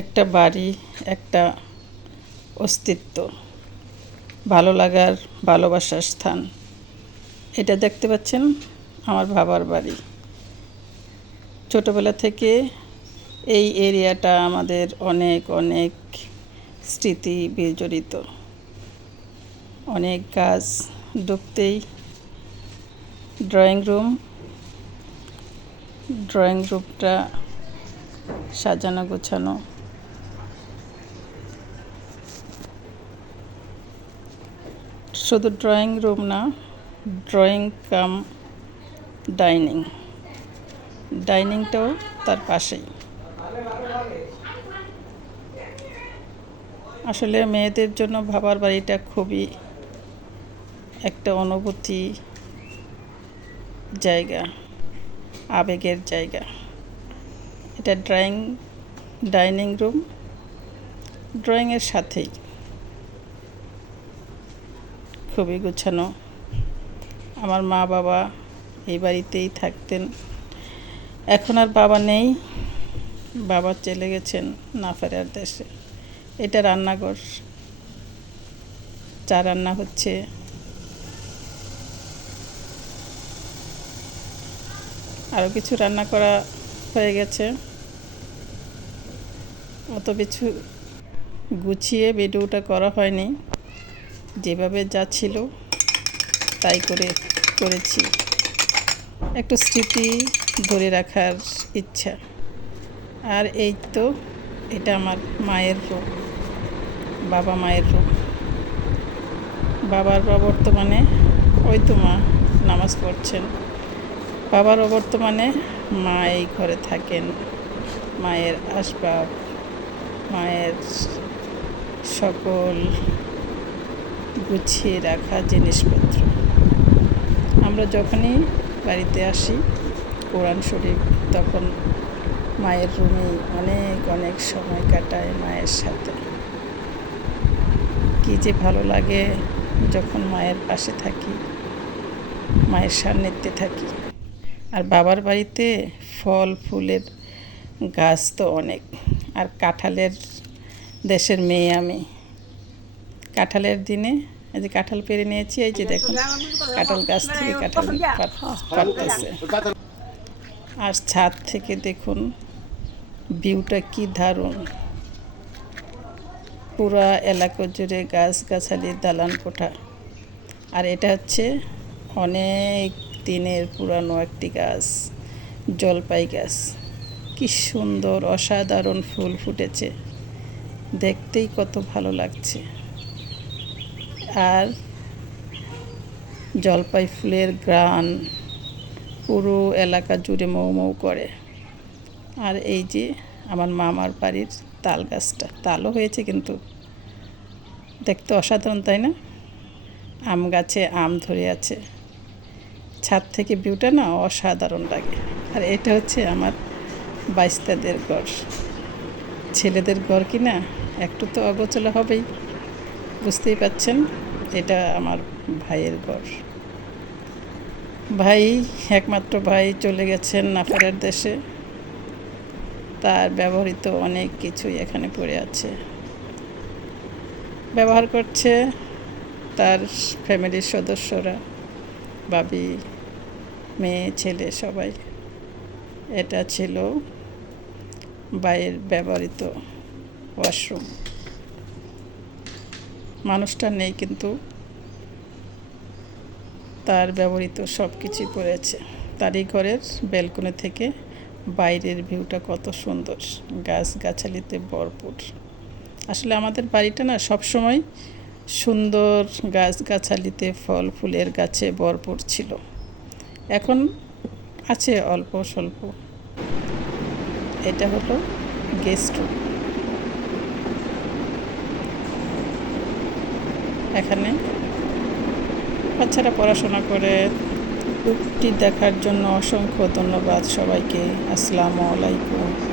একটা বাড়ি, একটা অস্তিত্ব, ভালো লাগার, ভালোবাসার স্থান। এটা দেখতে পাচ্ছেন আমার বাবার বাড়ি। ছোটোবেলা থেকে এই এরিয়াটা আমাদের অনেক অনেক স্মৃতি বিজড়িত। অনেক গাছ ডুবতেই ড্রয়িং রুম, ড্রয়িং রুমটা সাজানো গোছানো। শুধু ড্রয়িং রুম না, ড্রয়িং কাম, ডাইনিং। ডাইনিংটাও তার পাশেই। আসলে মেয়েদের জন্য ভাবার বাড়িটা খুবই একটা অনুভূতি জায়গা, আবেগের জায়গা। এটা ড্রয়িং, ডাইনিং রুম, ড্রয়িংয়ের সাথেই। খুবই গুছানো। আমার মা বাবা এই বাড়িতেই থাকতেন। এখন আর বাবা নেই। বাবা চলে গেছেন না ফেরার দেশে। এটা রান্নাঘর। চা রান্না হচ্ছে। আরও কিছু রান্না করা হয়ে গেছে। অত কিছু গুছিয়ে ভিডিওটা করা হয়নি। যেভাবে যা ছিল তাই করে করেছি। একটু স্মৃতি ধরে রাখার ইচ্ছা। আর এই তো এটা আমার মায়ের রূপ, বাবা মায়ের রূপ। বাবার বা বর্তমানে ওই তো মা নামাজ পড়ছেন। বাবার বর্তমানে মা এই ঘরে থাকেন। মায়ের আসবাব, মায়ের সকল গুছিয়ে রাখা জিনিসপত্র। আমরা যখনই বাড়িতে আসি, কোরআন শরীফ তখন মায়ের রুমে অনেক অনেক সময় কাটায় মায়ের সাথে। কী যে ভালো লাগে যখন মায়ের পাশে থাকি, মায়ের সান্নিধ্যে থাকি। আর বাবার বাড়িতে ফল, ফুলের গাছ তো অনেক। আর কাঁঠালের দেশের মেয়ে আমি। কাঁঠালের দিনে এই যে কাঁঠাল পেরে নিয়েছি, এই যে দেখুন, কাঁঠাল গাছ থেকে কাঁঠাল পারতেছে আর ছাদ থেকে দেখুন ভিউটা কি দারুণ। পুরা এলাকা জুড়ে গাছ গাছালি দালান কোঠা। আর এটা হচ্ছে অনেক দিনের পুরানো একটি গাছ, জলপাই গাছ। কি সুন্দর, অসাধারণ ফুল ফুটেছে। দেখতেই কত ভালো লাগছে। আর জলপাই ফুলের গ্রান পুরো এলাকা জুড়ে মৌ মৌ করে। আর এই যে আমার মামার বাড়ির তাল গাছটা, তালও হয়েছে কিন্তু। দেখতে অসাধারণ, তাই না? আম গাছে আম ধরে আছে। ছাদ থেকে ভিউটা না অসাধারণ লাগে। আর এটা হচ্ছে আমার বাইস্তাদের ঘর। ছেলেদের ঘর কি না? একটু তো অগোচলা হবেই। বুঝতেই পাচ্ছেন, এটা আমার ভাইয়ের ঘর। ভাই, একমাত্র ভাই চলে গেছেন নাফারের দেশে। তার ব্যবহৃত অনেক কিছুই এখানে পড়ে আছে। ব্যবহার করছে তার ফ্যামিলির সদস্যরা বাবি মেয়ে, ছেলে সবাই। এটা ছিল বাইয়ের ব্যবহৃত ওয়াশরুম। মানুষটা নেই কিন্তু তার ব্যবহৃত সব কিছুই পড়েছে তারই ঘরের ব্যালকনি থেকে বাইরের ভিউটা কত সুন্দর। গাছ গাছালিতে ভরপুর। আসলে আমাদের বাড়িটা না সবসময় সুন্দর গাছ গাছালিতে ফল ফুলের গাছে ভরপুর ছিল। এখন আছে অল্প স্বল্প। এটা হলো গেস্ট রুম এখানে। বাচ্চারা পড়াশোনা করে। রূপটি দেখার জন্য অসংখ্য ধন্যবাদ সবাইকে। আসসালামু আলাইকুম।